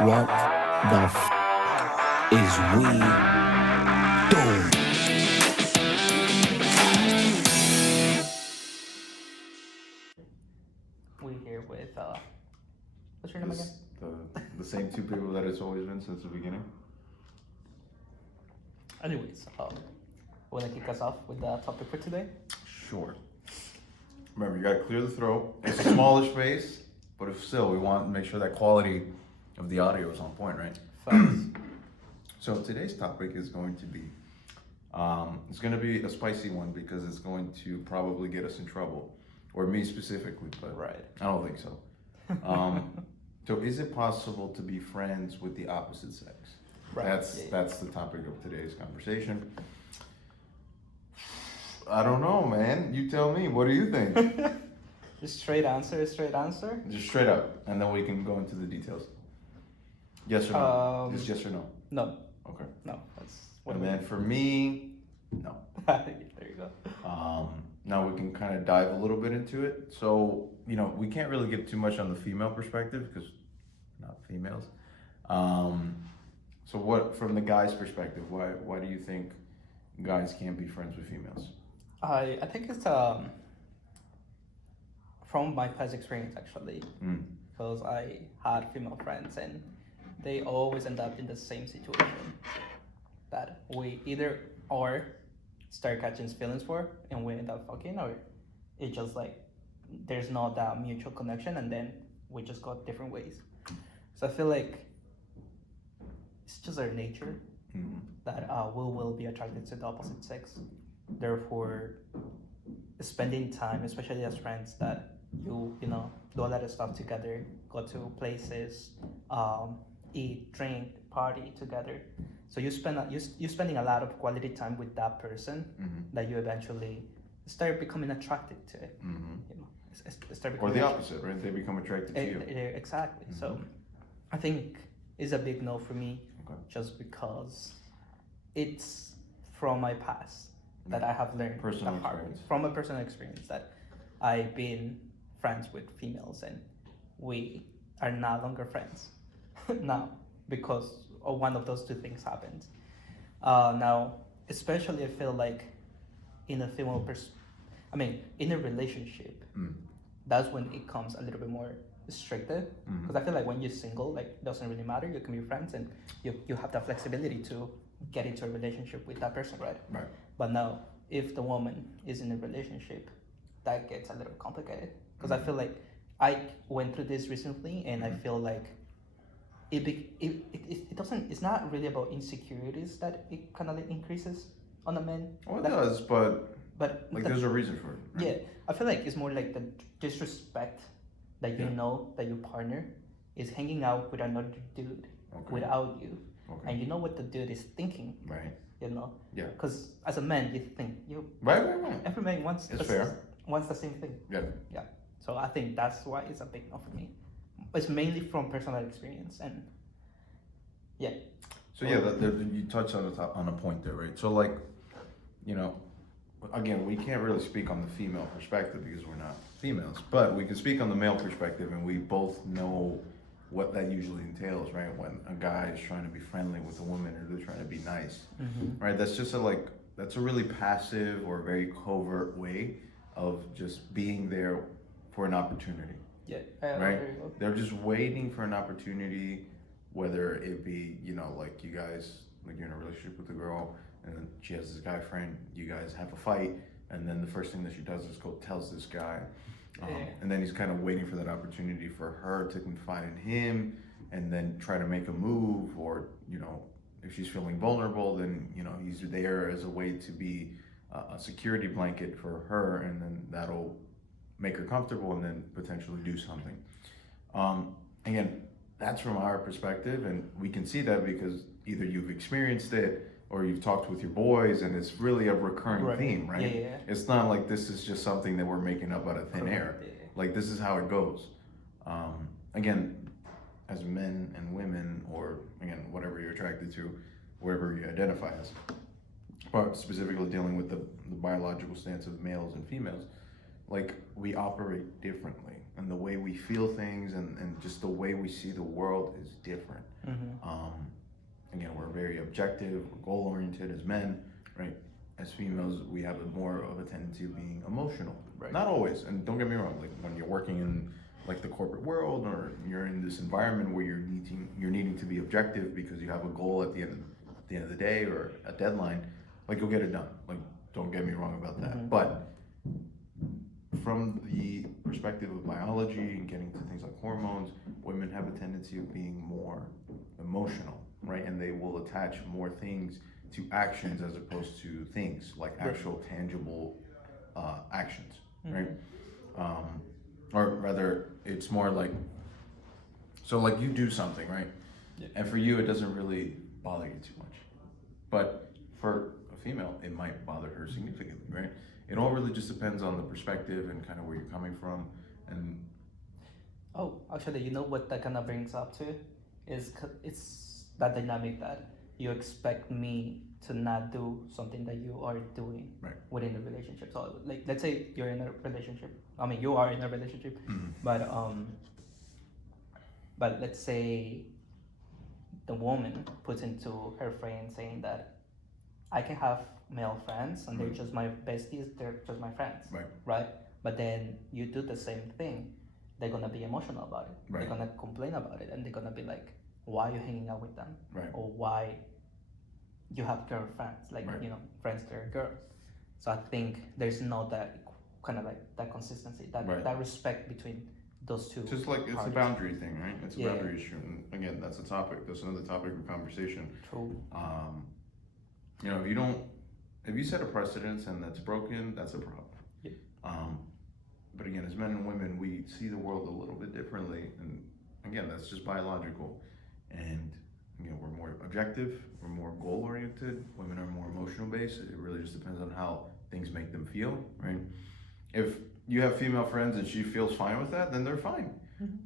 What the is we doing? We here with what's your name again? The same two people that it's always been since the beginning. Anyways, wanna kick us off with the topic for today? Sure. Remember, you gotta clear the throat. It's a smaller space, but if still, we want to make sure that quality of the audio is on point, right? Facts. So today's topic is going to be, it's going to be a spicy one because it's going to probably get us in trouble, or me specifically, but Right. I don't think so. So is it possible to be friends with the opposite sex? Right. That's the topic of today's conversation. I don't know, man. You tell me. What do you think? Just straight answer. Just straight up, and then we can go into the details. Yes or no? Just yes or no. No, Okay. no. That's what And we then for me, no. There you go. Now we can kind of dive a little bit into it. So, we can't really give too much on the female perspective because we're not females. So what, from the guy's perspective, why do you think guys can't be friends with females? I think it's from my past experience actually, because I had female friends and they always end up in the same situation that we either or start catching feelings for and we end up fucking, or it's just like there's not that mutual connection and then we just go different ways. So I feel like it's just our nature that we will be attracted to the opposite sex. Therefore, spending time, especially as friends, that you know do a lot of stuff together, go to places, eat, drink, party together. So you're spending a lot of quality time with that person that you eventually start becoming attracted to it. Start Or becoming the opposite, right? They become attracted to you. Exactly. So I think it's a big no for me, just because it's from my past that I have learned Personal experience. from a personal experience that I've been friends with females and we are no longer friends now because of one of those two things happened. Now, especially I feel like in a female in a relationship, that's when it comes a little bit more restricted. Because I feel like when you're single, like doesn't really matter. You can be friends and you have the flexibility to get into a relationship with that person, right? Right. But now, if the woman is in a relationship, that gets a little complicated. Because I feel like I went through this recently, and I feel like it doesn't. It's not really about insecurities that it kind of like increases on a man. Well, it does, but there's a reason for it. Right? Yeah, I feel like it's more like the disrespect that you know that your partner is hanging out with another dude without you, and you know what the dude is thinking. Right. Yeah. Because as a man, you think Right. every man wants It's fair. wants the same thing. Yeah. Yeah. So I think that's why it's a big no for me. It's mainly from personal experience and yeah. So you touched on a point there, right? So again, we can't really speak on the female perspective because we're not females, but we can speak on the male perspective, and we both know what that usually entails, right? When a guy is trying to be friendly with a woman or they're trying to be nice, right? That's just that's a really passive or very covert way of just being there for an opportunity. Yeah. Right? They're just waiting for an opportunity, whether it be, like you guys, like you're in a relationship with a girl and then she has this guy friend, you guys have a fight, and then the first thing that she does is go tells this guy. And then he's kind of waiting for that opportunity for her to confide in him and then try to make a move, or, if she's feeling vulnerable, then, he's there as a way to be a security blanket for her, and then that'll make her comfortable and then potentially do something. Again, that's from our perspective, and we can see that because either you've experienced it or you've talked with your boys, and it's really a recurring theme, right? Yeah. It's not like this is just something that we're making up out of thin air. Yeah. Like, this is how it goes. Again, as men and women, or again, whatever you're attracted to, wherever you identify as, but specifically dealing with the biological stance of males and females, like, we operate differently. and the way we feel things and just the way we see the world is different. Again, we're very objective, we're goal oriented as men, right? As females, we have more of a tendency of being emotional. Right. Not always, and don't get me wrong, like when you're working in like the corporate world or you're in this environment where you're needing to be objective because you have a goal at the end of the day or a deadline, like you'll get it done. Like, don't get me wrong about that. But from the perspective of biology and getting to things like hormones, women have a tendency of being more emotional, right? And they will attach more things to actions as opposed to things, like actual tangible actions, right? Or rather, it's more like, so like you do something, right? And for you, it doesn't really bother you too much. But for a female, it might bother her significantly, right? It all really just depends on the perspective and kind of where you're coming from. And Oh, actually, you know what that kind of brings up to is it's that dynamic that you expect me to not do something that you are doing within the relationship. So, like, let's say you're in a relationship. I mean, you are in a relationship, but let's say the woman puts into her friend saying that I can have male friends and they're just my besties, they're just my friends, right? But then you do the same thing, they're gonna be emotional about it. They're gonna complain about it, and they're gonna be like, why are you hanging out with them? Or why you have girlfriends, like you know, friends that are girls. So I think there's no that kind of like that consistency, that respect between those two. Just like it's parties. a boundary thing, right? It's a boundary issue. And again, that's a topic. That's another topic of conversation. True. You know, if you set a precedence and that's broken, that's a problem. Yeah. But again, as men and women, we see the world a little bit differently, and again, that's just biological. And you know, we're more objective, we're more goal oriented. Women are more emotional based. It really just depends on how things make them feel, right? If you have female friends and she feels fine with that, then they're fine.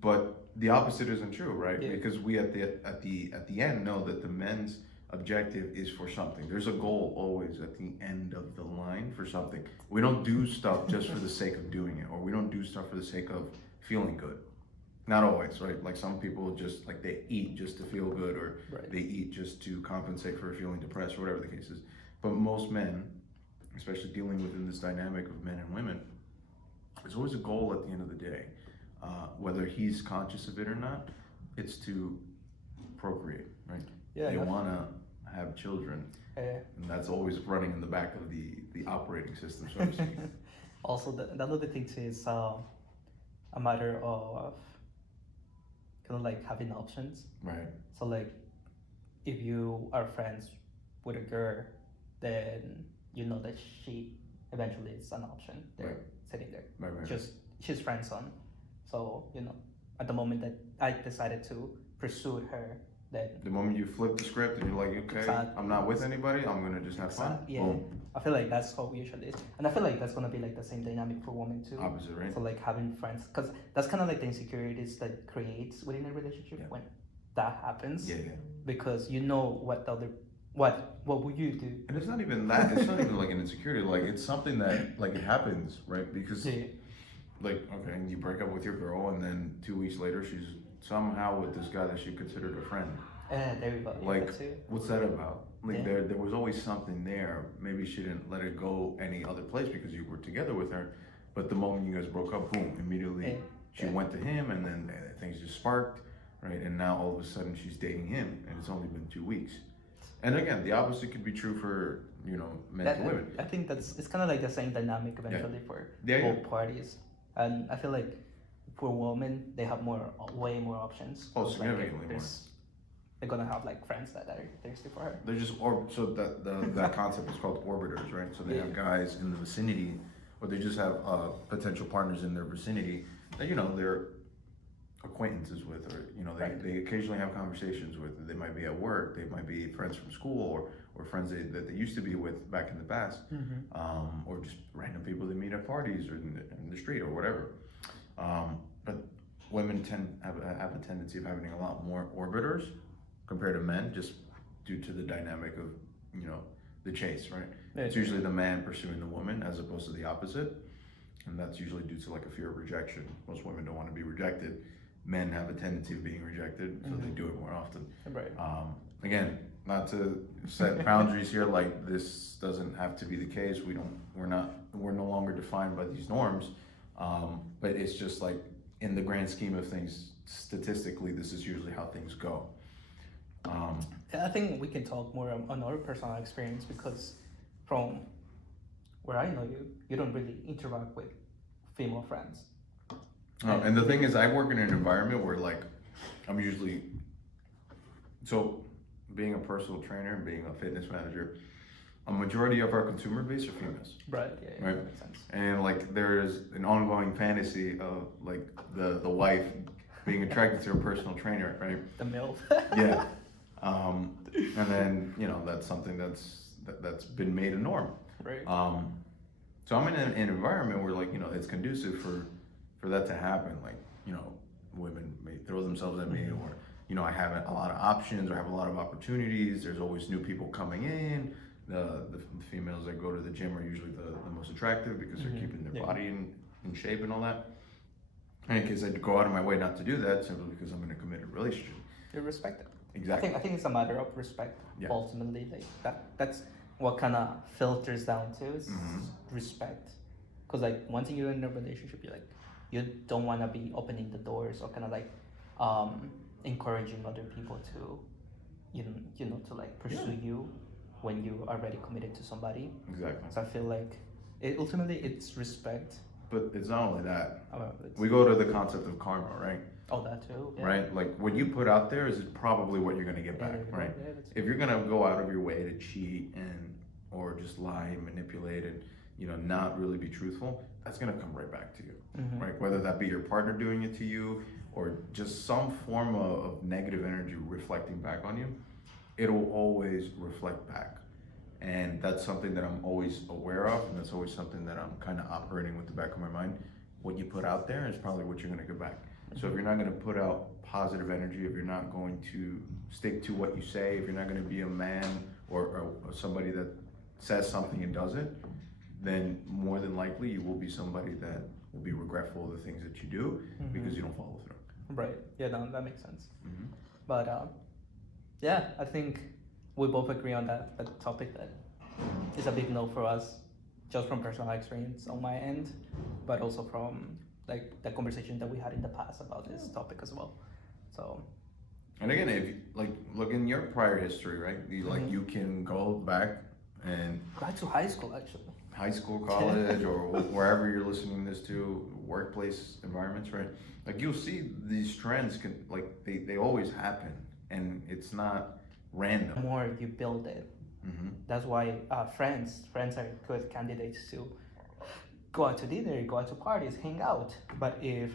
But the opposite isn't true, right? Because we at the end know that the men's objective is for something. There's a goal always at the end of the line for something. We don't do stuff just for the sake of doing it, or we don't do stuff for the sake of feeling good. Not always, right? Like some people just like they eat just to feel good, or they eat just to compensate for feeling depressed, or whatever the case is. But most men, especially dealing within this dynamic of men and women, there's always a goal at the end of the day. Whether he's conscious of it or not, it's to procreate, right? They want to have children, and that's always running in the back of the operating system, so to speak. Also, the another thing too is a matter of kind of like having options. Right. So like, if you are friends with a girl, then you know that she eventually is an option. They're sitting there. Just she's friends on. So you know, at the moment that I decided to pursue her, then the moment you flip the script and you're like, okay, I'm not with anybody, I'm gonna just have fun. Yeah. Boom. I feel like that's how usually is, and I feel like that's gonna be like the same dynamic for women too. Opposite, right? So like having friends, because that's kind of like the insecurities that creates within a relationship when that happens. Because you know what the other, what would you do? And it's not even that. It's not even like an insecurity. Like it's something that like it happens, right? Because like okay, you break up with your girl, and then 2 weeks later she's somehow with this guy that she considered a friend. There we go. Like, what's that about? Like, there was always something there. Maybe she didn't let it go any other place because you were together with her. But the moment you guys broke up, boom, immediately she went to him, and then things just sparked, right? And now all of a sudden she's dating him, and it's only been 2 weeks. And again, the opposite could be true for, you know, men and women. I think it's kind of like the same dynamic eventually for both parties. And I feel like for women, they have way more options. Oh, significantly more. They're gonna have like friends that are thirsty for her. They're just so that concept is called orbiters, right? So they have guys in the vicinity, or they just have potential partners in their vicinity that you know they're acquaintances with, or you know they occasionally have conversations with. They might be at work, they might be friends from school, or friends that they used to be with back in the past, or just random people they meet at parties or in the street or whatever. But women have a tendency of having a lot more orbiters compared to men, just due to the dynamic of, you know, the chase, right? It's usually the man pursuing the woman as opposed to the opposite. and that's usually due to like a fear of rejection. Most women don't want to be rejected. Men have a tendency of being rejected, so they do it more often. Right. Again, not to set boundaries here, like this doesn't have to be the case. We're no longer defined by these norms. But it's just like in the grand scheme of things, statistically, this is usually how things go. I think we can talk more on our personal experience, because from where I know you, you don't really interact with female friends. And the thing is, I work in an environment where like I'm usually, so being a personal trainer and being a fitness manager, a majority of our consumer base are females. Right. Yeah. Right. That makes sense. And like there's an ongoing fantasy of like the wife being attracted to her personal trainer, right? The MILF. Yeah. And then that's something that's been made a norm. Right. So I'm in an environment where like it's conducive for that to happen. Like women may throw themselves at me, or I have a lot of options or have a lot of opportunities. There's always new people coming in. The females that go to the gym are usually the most attractive because they're keeping their body in shape and all that. And in case I go out of my way not to do that, simply because I'm in a committed relationship. You respect it. Exactly. I think it's a matter of respect. Yeah. Ultimately, like that's what kind of filters down to is respect. Because like once you're in a relationship, you don't want to be opening the doors or kind of like encouraging other people to to like pursue you when you are already committed to somebody. Exactly. So I feel like ultimately it's respect. But it's not only that. It's, We go to the concept of karma, right? oh, that too. Yeah. Right? Like what you put out there is probably what you're gonna get back, right? Yeah, If you're gonna go out of your way to cheat or just lie, manipulate, and not really be truthful, that's gonna come right back to you, right? Whether that be your partner doing it to you or just some form of negative energy reflecting back on you, it'll always reflect back. And that's something that I'm always aware of, and that's always something that I'm kind of operating with the back of my mind. What you put out there is probably what you're gonna get back. So if you're not gonna put out positive energy, if you're not going to stick to what you say, if you're not gonna be a man or somebody that says something and does it, then more than likely you will be somebody that will be regretful of the things that you do because you don't follow through. Right. Yeah, no, that makes sense. But yeah, I think we both agree on that topic, that is a big no for us, just from personal experience on my end, but also from like the conversation that we had in the past about this topic as well. So. And again, if you, like look in your prior history, right? You can go back and back to high school, actually. High school, college, or wherever you're listening this to, workplace environments, right? Like you'll see these trends they always happen, and it's not random. The more you build it, that's why friends are good candidates to go out to dinner, go out to parties, hang out. But if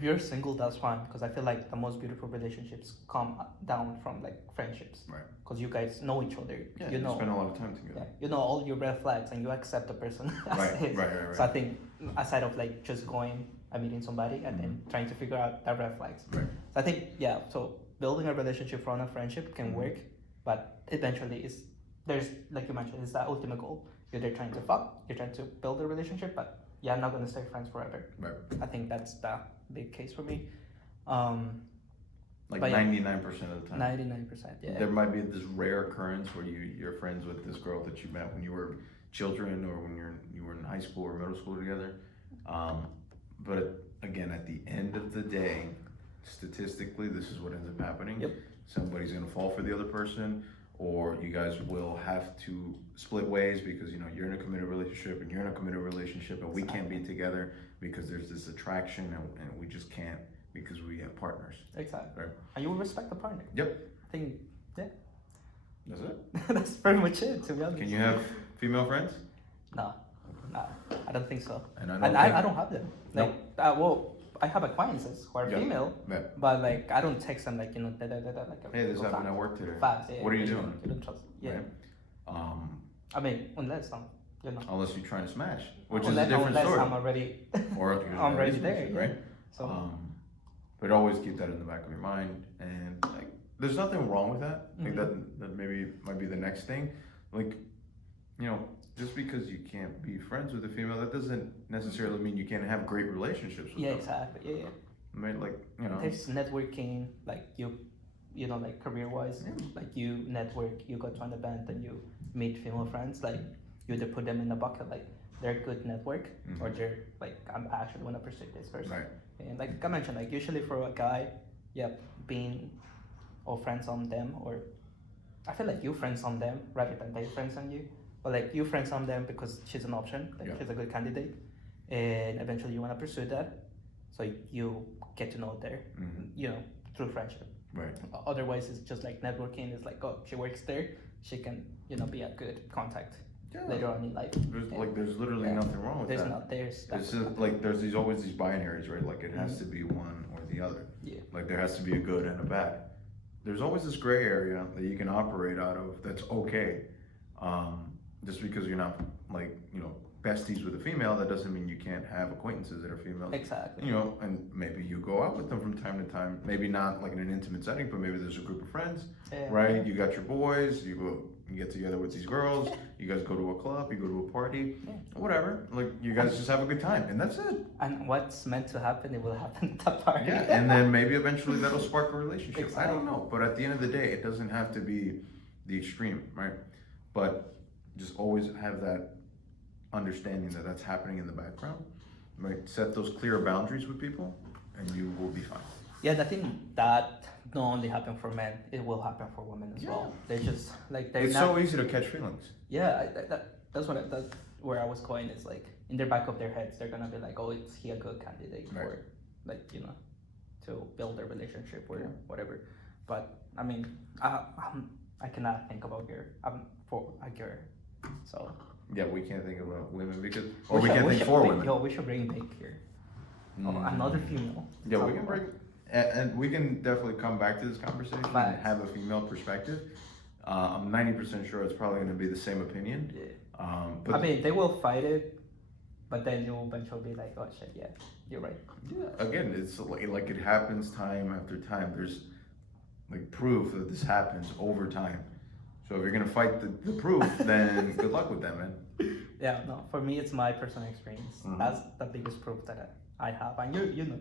you're single, that's fine, because I feel like the most beautiful relationships come down from like friendships, right? Because you guys know each other. Yeah, you spend a lot of time together. Yeah, you know all your red flags, and you accept the person as is. Right. So I think aside of like just going and meeting somebody and then trying to figure out the red flags. Right. So I think so building a relationship from a friendship can work, but eventually there's like you mentioned, it's the ultimate goal. You're either trying to fuck, you're trying to build a relationship, but you're not gonna stay friends forever. Right. I think that's the big case for me. Like 99% of the time. 99%, yeah. There might be this rare occurrence where you're friends with this girl that you met when you were children or when you were in high school or middle school together. But again, at the end of the day, statistically, this is what ends up happening. Yep. Somebody's gonna fall for the other person, or you guys will have to split ways because you're in a committed relationship and you're in a committed relationship, and we can't be together because there's this attraction and we just can't because we have partners. Exactly. Right. And you will respect the partner. Yep. I think, yeah. That's it. That's pretty much it, to be honest. Can you have female friends? No, I don't think so. And I don't have them. Nope. Well, I have acquaintances who are female, but like I don't text them like like. Hey, this happened at work today. Fast. Yeah, what are you doing? You don't trust. Yeah. Right? I mean, unless unless you're trying to smash, which is a unless different story. I'm already. Or I'm already there, right? So. But always keep that in the back of your mind, and like, there's nothing wrong with that. I think that maybe might be the next thing. Like, just because you can't be friends with a female, that doesn't necessarily mean you can't have great relationships with Yeah, them. exactly. Yeah. I mean, like, you know. There's networking, like you know, like career-wise, like you network, you go to an event and you meet female friends, like you either put them in a bucket, like they're a good network, or they're like, I'm actually want to pursue this person. Right. And like I mentioned, like usually for a guy, being or friends on them, or I feel like you friends on them rather than they friends on you, but like you friends on them because she's an option, like she's a good candidate, and eventually you want to pursue that, so you get to know her, you know, through friendship. Right. Otherwise, it's just like networking. It's like, oh, she works there. She can, you know, be a good contact later on in life. There's literally nothing wrong with that. There's it's just, like there's always these binaries, right? Like it has to be one or the other. Yeah. Like there has to be a good and a bad. There's always this gray area that you can operate out of. That's okay. Just because you're not like, you know, besties with a female, that doesn't mean you can't have acquaintances that are females. Exactly. You know, and maybe you go out with them from time to time. Maybe not like in an intimate setting, but maybe there's a group of friends, right? You got your boys, you get together with these girls, you guys go to a club, you go to a party, whatever. Like you guys just have a good time, and that's it. And what's meant to happen, it will happen at the party. Yeah, and then maybe eventually that'll spark a relationship. Exactly. I don't know, but at the end of the day, it doesn't have to be the extreme, right? But just always have that understanding that that's happening in the background, right? Set those clear boundaries with people, and you will be fine. Yeah, I think that not only happen for men, it will happen for women as well. They just like it's so easy to catch feelings. Yeah, that's where I was going. Is like in the back of their heads, they're gonna be like, oh, is he a good candidate for, like, you know, to build a relationship or whatever. But I mean, I cannot think about for a girl, so. Yeah, we can't think about women because, or we can't think for women. Yo, we should bring Nick here. Another female. Yeah, we can bring, and we can definitely come back to this conversation and have a female perspective. I'm 90% sure it's probably going to be the same opinion. Yeah. But I mean, they will fight it, but then you'll eventually be like, oh shit, yeah, you're right. Yeah. Again, it's like it happens time after time. There's like proof that this happens over time. So if you're gonna fight the proof, then good luck with that, man. Yeah, no, for me it's my personal experience. That's the biggest proof that I have, and you know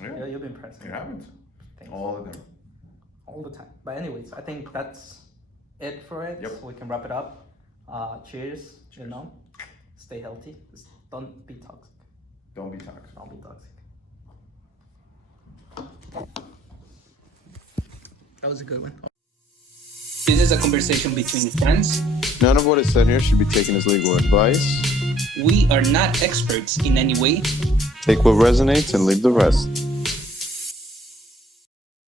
that. Yeah. You've been present. It happens. Thanks. All the time. All the time. But anyways, I think that's it for it. Yep. So we can wrap it up. Cheers. You know, stay healthy. Just don't be toxic. Don't be toxic. Don't be toxic. That was a good one. This is a conversation between friends. None of what is said here should be taken as legal advice. We are not experts in any way. Take what resonates and leave the rest.